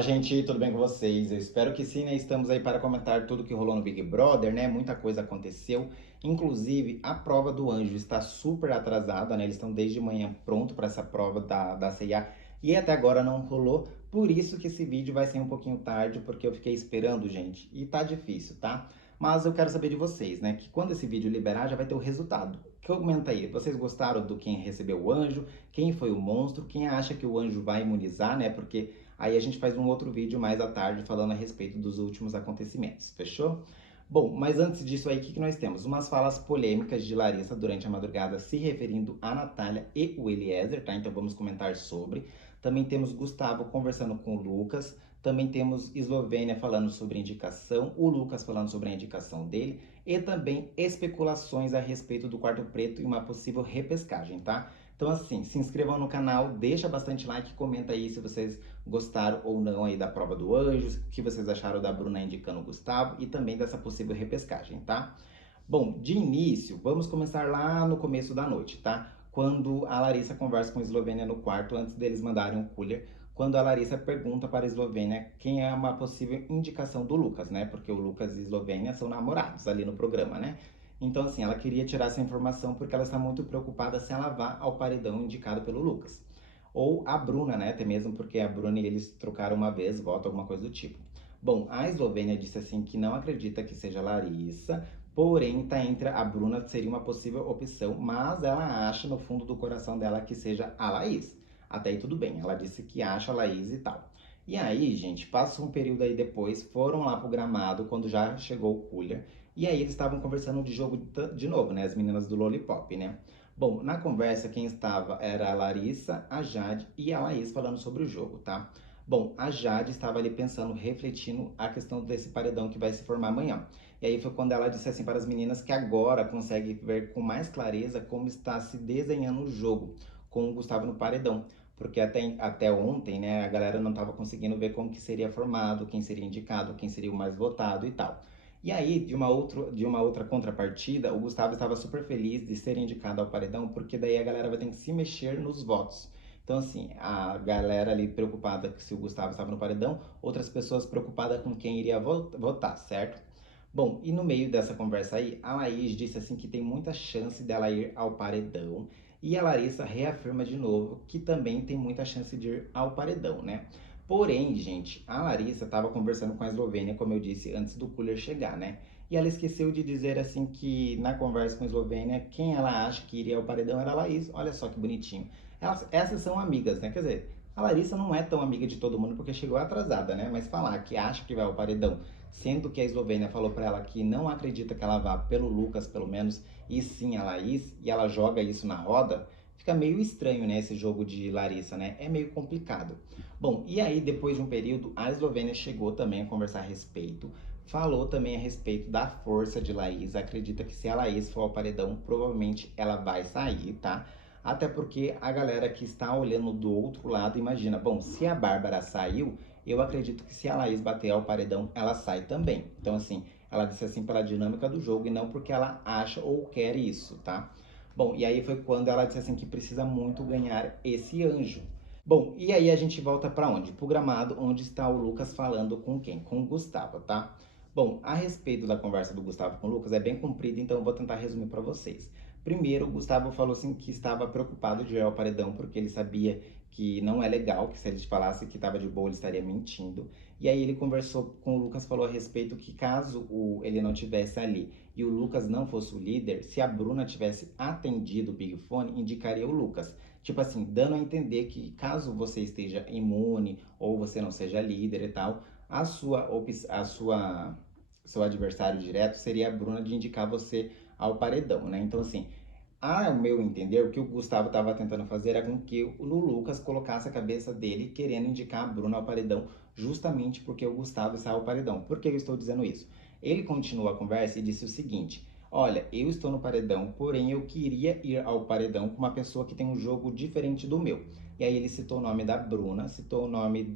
Fala, gente, tudo bem com vocês? Eu espero que sim, né? Estamos aí para comentar tudo que rolou no Big Brother, né? Muita coisa aconteceu. Inclusive, a prova do anjo está super atrasada, né? Eles estão desde manhã pronto para essa prova da CIA e até agora não rolou. Por isso que esse vídeo vai ser um pouquinho tarde, porque eu fiquei esperando, gente. E tá difícil, tá? Mas eu quero saber de vocês, né? Que quando esse vídeo liberar, já vai ter o resultado. Comenta aí, vocês gostaram do quem recebeu o anjo? Quem foi o monstro? Quem acha que o anjo vai imunizar, né? Porque aí a gente faz um outro vídeo mais à tarde falando a respeito dos últimos acontecimentos, fechou? Bom, mas antes disso aí, o que nós temos? Umas falas polêmicas de Larissa durante a madrugada se referindo a Natália e o Eliezer, tá? Então vamos comentar sobre. Também temos Gustavo conversando com o Lucas. Também temos Eslovênia falando sobre indicação, o Lucas falando sobre a indicação dele. E também especulações a respeito do quarto preto e uma possível repescagem, tá? Então assim, se inscrevam no canal, deixa bastante like, comenta aí se vocês gostaram ou não aí da prova do Anjos, o que vocês acharam da Bruna indicando o Gustavo e também dessa possível repescagem, tá? Bom, de início, vamos começar lá no começo da noite, tá? Quando a Larissa conversa com a Eslovênia no quarto, antes deles mandarem o cooler, quando a Larissa pergunta para a Eslovênia quem é uma possível indicação do Lucas, né? Porque o Lucas e a Eslovênia são namorados ali no programa, né? Então, assim, ela queria tirar essa informação porque ela está muito preocupada se ela vá ao paredão indicado pelo Lucas. Ou a Bruna, né? Até mesmo porque a Bruna e eles trocaram uma vez, voto, alguma coisa do tipo. Bom, a Eslovênia disse assim que não acredita que seja Larissa, porém tá entre a Bruna seria uma possível opção, mas ela acha no fundo do coração dela que seja a Laís. Até aí tudo bem, ela disse que acha a Laís e tal. E aí, gente, passa um período aí depois, foram lá pro gramado quando já chegou o cooler, e aí eles estavam conversando de jogo de novo, né? As meninas do Lollipop, né? Bom, na conversa quem estava era a Larissa, a Jade e a Laís falando sobre o jogo, tá? Bom, a Jade estava ali pensando, refletindo a questão desse paredão que vai se formar amanhã. E aí foi quando ela disse assim para as meninas que agora consegue ver com mais clareza como está se desenhando o jogo com o Gustavo no paredão. Porque até ontem, né, a galera não estava conseguindo ver como que seria formado, quem seria indicado, quem seria o mais votado e tal. E aí, de uma outra contrapartida, o Gustavo estava super feliz de ser indicado ao paredão, porque daí a galera vai ter que se mexer nos votos. Então, assim, a galera ali preocupada se o Gustavo estava no paredão, outras pessoas preocupadas com quem iria votar, certo? Bom, e no meio dessa conversa aí, a Laís disse assim que tem muita chance dela ir ao paredão. E a Larissa reafirma de novo que também tem muita chance de ir ao paredão, né? Porém, gente, a Larissa estava conversando com a Eslovênia, como eu disse, antes do cooler chegar, né? E ela esqueceu de dizer assim que na conversa com a Eslovênia, quem ela acha que iria ao paredão era a Laís. Olha só que bonitinho. Essas são amigas, né? Quer dizer, a Larissa não é tão amiga de todo mundo porque chegou atrasada, né? Mas falar que acha que vai ao paredão, sendo que a Eslovênia falou para ela que não acredita que ela vá pelo Lucas, pelo menos, e sim a Laís, e ela joga isso na roda, fica meio estranho, né, esse jogo de Larissa, né? É meio complicado. Bom, e aí depois de um período, a Eslovênia chegou também a conversar a respeito, falou também a respeito da força de Laís, acredita que se a Laís for ao paredão, provavelmente ela vai sair, tá? Até porque a galera que está olhando do outro lado imagina, bom, se a Bárbara saiu, eu acredito que se a Laís bater ao paredão, ela sai também. Então, assim, ela disse assim pela dinâmica do jogo e não porque ela acha ou quer isso, tá? Bom, e aí foi quando ela disse assim que precisa muito ganhar esse anjo. Bom, e aí a gente volta para onde? Pro gramado, onde está o Lucas falando com quem? Com o Gustavo, tá? Bom, a respeito da conversa do Gustavo com o Lucas é bem comprida, então eu vou tentar resumir para vocês. Primeiro, o Gustavo falou assim que estava preocupado de ir ao paredão porque ele sabia que não é legal, que se ele falasse que estava de boa ele estaria mentindo. E aí ele conversou com o Lucas, falou a respeito que caso ele não tivesse ali e o Lucas não fosse o líder, se a Bruna tivesse atendido o Big Fone, indicaria o Lucas. Tipo assim, dando a entender que caso você esteja imune ou você não seja líder e tal, seu adversário direto seria a Bruna de indicar você ao paredão, né? Então, assim, ao meu entender, o que o Gustavo estava tentando fazer era com que o Lucas colocasse a cabeça dele querendo indicar a Bruna ao paredão, justamente porque o Gustavo está ao paredão. Por que eu estou dizendo isso? Ele continuou a conversa e disse o seguinte: olha, eu estou no paredão, porém eu queria ir ao paredão com uma pessoa que tem um jogo diferente do meu. E aí ele citou o nome da Bruna, citou o nome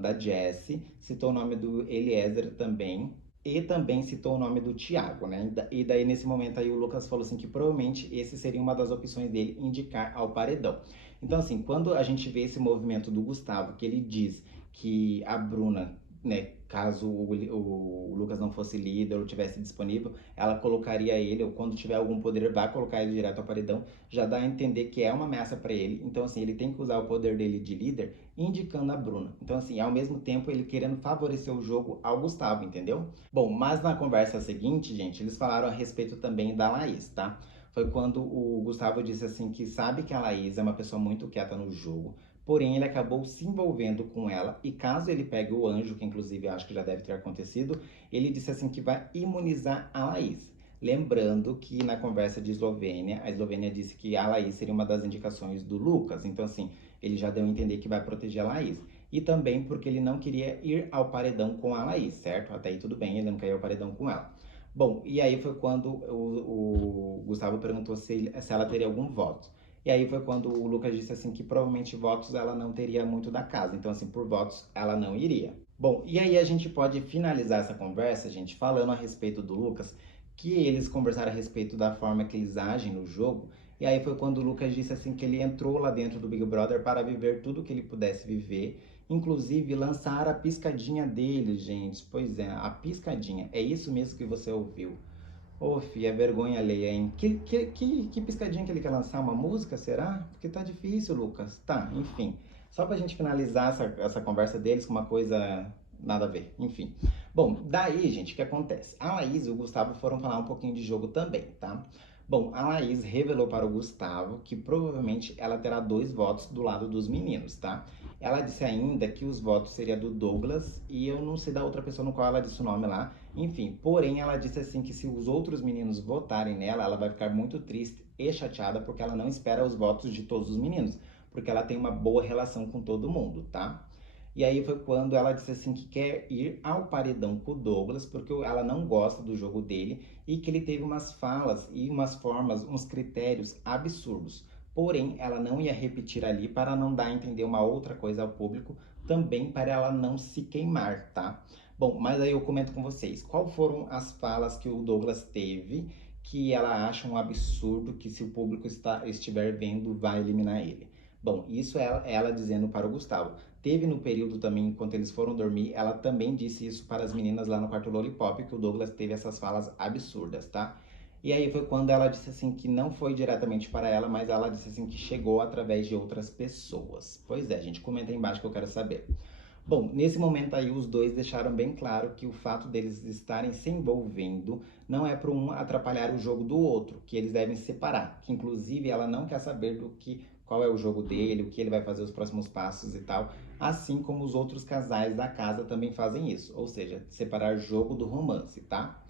da Jessie, citou o nome do Eliezer também, e também citou o nome do Thiago, né? E daí, nesse momento, aí o Lucas falou assim que provavelmente esse seria uma das opções dele indicar ao paredão. Então, assim, quando a gente vê esse movimento do Gustavo, que ele diz que a Bruna, né, caso o Lucas não fosse líder ou tivesse disponível, ela colocaria ele, ou quando tiver algum poder, vai colocar ele direto ao paredão, já dá a entender que é uma ameaça para ele. Então, assim, ele tem que usar o poder dele de líder, indicando a Bruna. Então, assim, ao mesmo tempo, ele querendo favorecer o jogo ao Gustavo, entendeu? Bom, mas na conversa seguinte, gente, eles falaram a respeito também da Laís, tá? Foi quando o Gustavo disse assim que sabe que a Laís é uma pessoa muito quieta no jogo, porém ele acabou se envolvendo com ela e caso ele pegue o anjo, que inclusive acho que já deve ter acontecido, ele disse assim que vai imunizar a Laís. Lembrando que na conversa de Eslovênia, a Eslovênia disse que a Laís seria uma das indicações do Lucas, então assim, ele já deu a entender que vai proteger a Laís. E também porque ele não queria ir ao paredão com a Laís, certo? Até aí tudo bem, ele não quer ir ao paredão com ela. Bom, e aí foi quando o Gustavo perguntou se ela teria algum voto. E aí foi quando o Lucas disse assim que provavelmente votos ela não teria muito da casa. Então, assim, por votos ela não iria. Bom, e aí a gente pode finalizar essa conversa, gente, falando a respeito do Lucas, que eles conversaram a respeito da forma que eles agem no jogo. E aí foi quando o Lucas disse assim que ele entrou lá dentro do Big Brother para viver tudo que ele pudesse viver, inclusive lançar a piscadinha dele, gente. Pois é, a piscadinha. É isso mesmo que você ouviu. Ô, é vergonha alheia, hein? Que piscadinha que ele quer lançar? Uma música, será? Porque tá difícil, Lucas. Tá, enfim. Só pra gente finalizar essa conversa deles com uma coisa nada a ver. Enfim. Bom, daí, gente, o que acontece? A Laís e o Gustavo foram falar um pouquinho de jogo também, tá? Bom, a Laís revelou para o Gustavo que provavelmente ela terá 2 votos do lado dos meninos, tá? Ela disse ainda que os votos seriam do Douglas e eu não sei da outra pessoa no qual ela disse o nome lá. Enfim, porém ela disse assim que se os outros meninos votarem nela, ela vai ficar muito triste e chateada porque ela não espera os votos de todos os meninos, porque ela tem uma boa relação com todo mundo, tá? E aí foi quando ela disse assim que quer ir ao paredão com o Douglas, porque ela não gosta do jogo dele e que ele teve umas falas e umas formas, uns critérios absurdos. Porém, ela não ia repetir ali para não dar a entender uma outra coisa ao público, também para ela não se queimar, tá? Bom, mas aí eu comento com vocês. Qual foram as falas que o Douglas teve que ela acha um absurdo que se o público estiver vendo vai eliminar ele? Bom, isso é ela dizendo para o Gustavo. Teve no período também, enquanto eles foram dormir, ela também disse isso para as meninas lá no quarto Lollipop, que o Douglas teve essas falas absurdas, tá? E aí foi quando ela disse assim que não foi diretamente para ela, mas ela disse assim que chegou através de outras pessoas. Pois é, gente, comenta aí embaixo que eu quero saber. Bom, nesse momento aí os dois deixaram bem claro que o fato deles estarem se envolvendo não é para um atrapalhar o jogo do outro, que eles devem separar, que inclusive ela não quer saber do que qual é o jogo dele, o que ele vai fazer os próximos passos e tal, assim como os outros casais da casa também fazem isso, ou seja, separar jogo do romance, tá?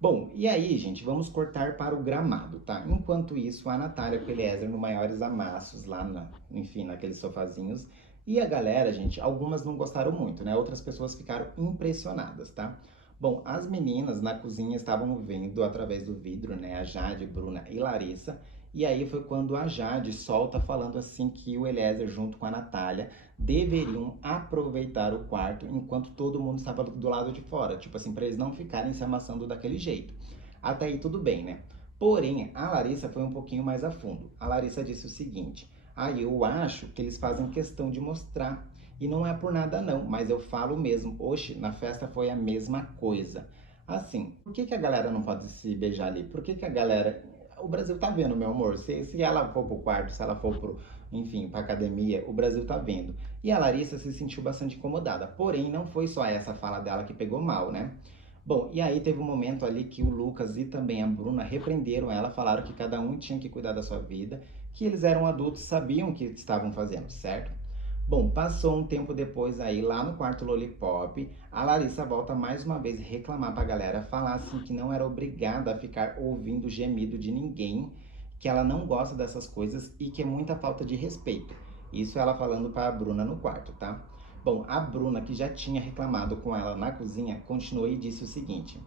Bom, e aí, gente, vamos cortar para o gramado, tá? Enquanto isso, a Natália com o Eliezer no maiores amassos lá, enfim, naqueles sofazinhos. E a galera, gente, algumas não gostaram muito, né? Outras pessoas ficaram impressionadas, tá? Bom, as meninas na cozinha estavam vendo através do vidro, né? A Jade, Bruna e Larissa. E aí foi quando a Jade solta falando assim que o Eliezer, junto com a Natália, deveriam aproveitar o quarto enquanto todo mundo estava do lado de fora. Tipo assim, para eles não ficarem se amassando daquele jeito. Até aí tudo bem, né? Porém, a Larissa foi um pouquinho mais a fundo. A Larissa disse o seguinte: eu acho que eles fazem questão de mostrar. E não é por nada não, mas eu falo mesmo. Oxe, na festa foi a mesma coisa. Assim, por que a galera não pode se beijar ali? Por que a galera... O Brasil tá vendo, meu amor. Se ela for pro quarto, se ela for enfim, pra academia, o Brasil tá vendo. E a Larissa se sentiu bastante incomodada. Porém, não foi só essa fala dela que pegou mal, né? Bom, e aí teve um momento ali que o Lucas e também a Bruna repreenderam ela, falaram que cada um tinha que cuidar da sua vida, que eles eram adultos, sabiam o que estavam fazendo, certo? Bom, passou um tempo depois aí, lá no quarto Lollipop, a Larissa volta mais uma vez reclamar pra galera, falar assim que não era obrigada a ficar ouvindo o gemido de ninguém, que ela não gosta dessas coisas e que é muita falta de respeito. Isso ela falando pra Bruna no quarto, tá? Bom, a Bruna, que já tinha reclamado com ela na cozinha, continuou e disse o seguinte: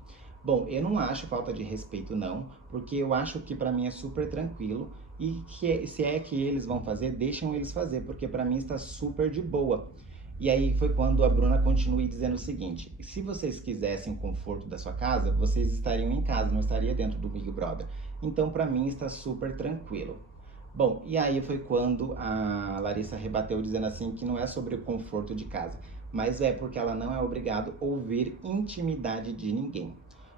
bom, eu não acho falta de respeito não, porque eu acho que pra mim é super tranquilo e que se é que eles vão fazer, deixam eles fazer, porque pra mim está super de boa. E aí foi quando a Bruna continua dizendo o seguinte: se vocês quisessem o conforto da sua casa, vocês estariam em casa, não estaria dentro do Big Brother. Então pra mim está super tranquilo. Bom, e aí foi quando a Larissa rebateu dizendo assim que não é sobre o conforto de casa, mas é porque ela não é obrigada a ouvir intimidade de ninguém.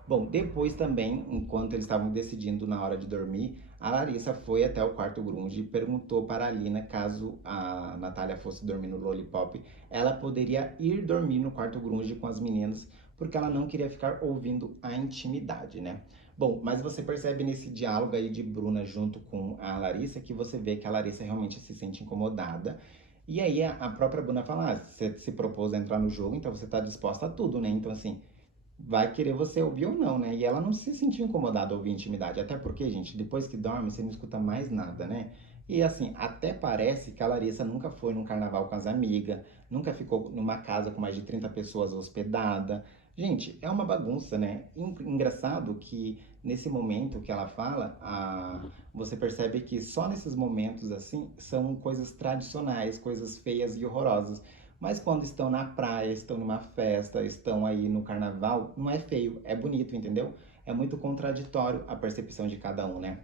Bom, depois também, enquanto eles estavam decidindo na hora de dormir, a Larissa foi até o quarto grunge e perguntou para a Lina, caso a Natália fosse dormir no Lollipop, ela poderia ir dormir no quarto grunge com as meninas, porque ela não queria ficar ouvindo a intimidade, né? Bom, mas você percebe nesse diálogo aí de Bruna junto com a Larissa que você vê que a Larissa realmente se sente incomodada. E aí a própria Bruna fala: ah, você se propôs a entrar no jogo, então você tá disposta a tudo, né? Então, assim, vai querer você ouvir ou não, né? E ela não se sentiu incomodada a ouvir intimidade. Até porque, gente, depois que dorme, você não escuta mais nada, né? E assim, até parece que a Larissa nunca foi num carnaval com as amigas, nunca ficou numa casa com mais de 30 pessoas hospedada. Gente, é uma bagunça, né? Engraçado que nesse momento que ela fala, você percebe que só nesses momentos assim são coisas tradicionais, coisas feias e horrorosas. Mas quando estão na praia, estão numa festa, estão aí no carnaval, não é feio, é bonito, entendeu? É muito contraditório a percepção de cada um, né?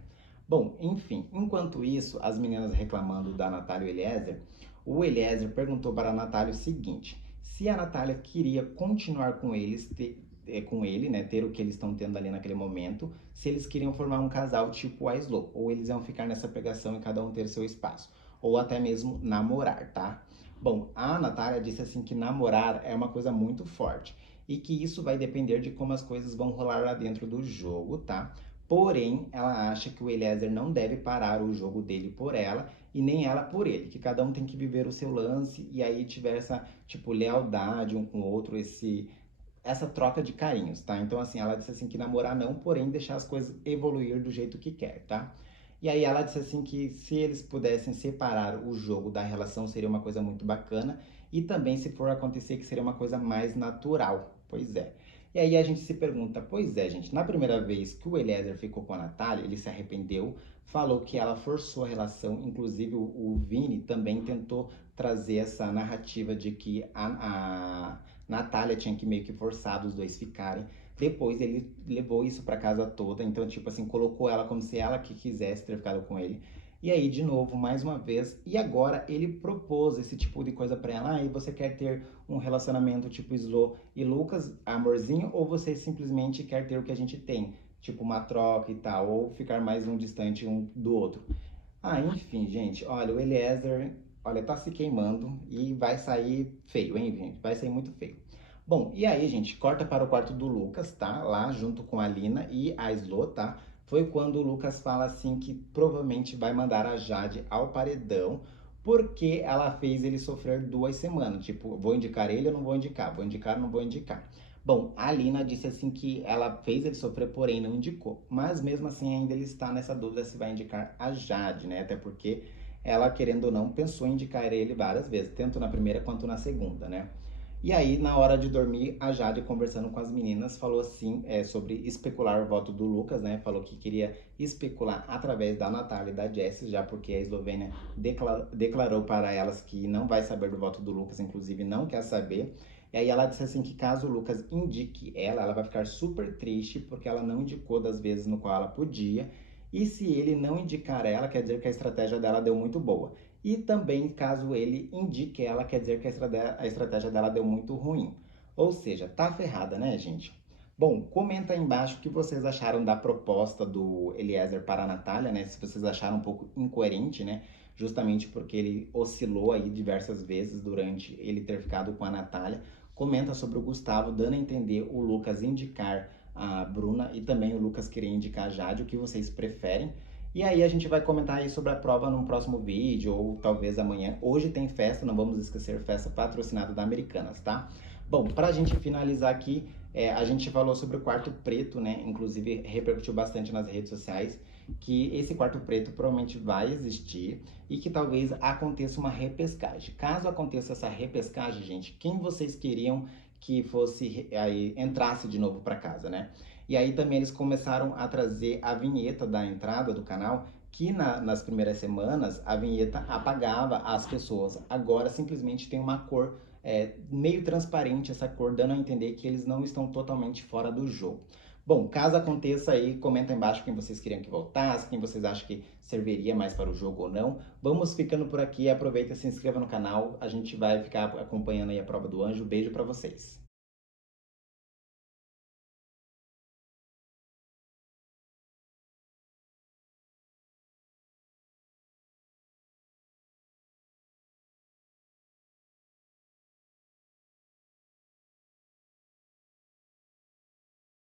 Bom, enfim, enquanto isso, as meninas reclamando da Natália e o Eliezer, o Eliezer perguntou para a Natália o seguinte: se a Natália queria continuar com eles, com ele, né, ter o que eles estão tendo ali naquele momento, se eles queriam formar um casal tipo a Slow, ou eles iam ficar nessa pegação e cada um ter seu espaço, ou até mesmo namorar, tá? Bom, a Natália disse assim que namorar é uma coisa muito forte e que isso vai depender de como as coisas vão rolar lá dentro do jogo, tá? Porém, ela acha que o Eliezer não deve parar o jogo dele por ela e nem ela por ele, que cada um tem que viver o seu lance e aí tiver essa, tipo, lealdade um com o outro, essa troca de carinhos, tá? Então, assim, ela disse assim que namorar não, porém deixar as coisas evoluir do jeito que quer, tá? E aí ela disse assim que se eles pudessem separar o jogo da relação seria uma coisa muito bacana e também se for acontecer que seria uma coisa mais natural. Pois é. E aí a gente se pergunta, pois é, gente, na primeira vez que o Eliezer ficou com a Natália, ele se arrependeu, falou que ela forçou a relação, inclusive o Vini também tentou trazer essa narrativa de que a Natália tinha que meio que forçar os dois ficarem. Depois ele levou isso pra casa toda, então, tipo assim, colocou ela como se ela que quisesse ter ficado com ele. E aí, de novo, mais uma vez, e agora ele propôs esse tipo de coisa pra ela. Ah, e você quer ter um relacionamento tipo Slo e Lucas, amorzinho, ou você simplesmente quer ter o que a gente tem? Tipo uma troca e tal, ou ficar mais um distante um do outro. Ah, enfim, gente, olha, o Eliezer, olha, tá se queimando e vai sair feio, hein, gente? Vai sair muito feio. Bom, e aí, gente, corta para o quarto do Lucas, tá? Lá junto com a Lina e a Slo, tá? Foi quando o Lucas fala assim que provavelmente vai mandar a Jade ao paredão, porque ela fez ele sofrer 2 semanas. Tipo, vou indicar ele ou não vou indicar? Vou indicar ou não vou indicar? Bom, a Lina disse assim que ela fez ele sofrer, porém não indicou. Mas mesmo assim ainda ele está nessa dúvida se vai indicar a Jade, né? Até porque ela, querendo ou não, pensou em indicar ele várias vezes, tanto na primeira quanto na segunda, né? E aí, na hora de dormir, a Jade, conversando com as meninas, falou assim, sobre especular o voto do Lucas, né? Falou que queria especular através da Natália e da Jessie, já porque a Eslovênia declarou para elas que não vai saber do voto do Lucas, inclusive não quer saber. E aí ela disse assim que caso o Lucas indique ela, ela vai ficar super triste, porque ela não indicou das vezes no qual ela podia. E se ele não indicar ela, quer dizer que a estratégia dela deu muito boa. E também, caso ele indique ela, quer dizer que a estratégia dela deu muito ruim. Ou seja, tá ferrada, né, gente? Bom, comenta aí embaixo o que vocês acharam da proposta do Eliezer para a Natália, né? Se vocês acharam um pouco incoerente, né? Justamente porque ele oscilou aí diversas vezes durante ele ter ficado com a Natália. Comenta sobre o Gustavo, dando a entender o Lucas indicar a Bruna e também o Lucas querer indicar a Jade, o que vocês preferem. E aí a gente vai comentar aí sobre a prova num próximo vídeo, ou talvez amanhã. Hoje tem festa, não vamos esquecer, festa patrocinada da Americanas, tá? Bom, pra gente finalizar aqui, a gente falou sobre o quarto preto, né? Inclusive repercutiu bastante nas redes sociais, que esse quarto preto provavelmente vai existir e que talvez aconteça uma repescagem. Caso aconteça essa repescagem, gente, quem vocês queriam que fosse aí entrasse de novo para casa, né? E aí também eles começaram a trazer a vinheta da entrada do canal, que nas primeiras semanas a vinheta apagava as pessoas. Agora simplesmente tem uma cor meio transparente, essa cor dando a entender que eles não estão totalmente fora do jogo. Bom, caso aconteça aí, comenta aí embaixo quem vocês queriam que voltasse, quem vocês acham que serviria mais para o jogo ou não. Vamos ficando por aqui, aproveita e se inscreva no canal, a gente vai ficar acompanhando aí a prova do anjo. Beijo para vocês.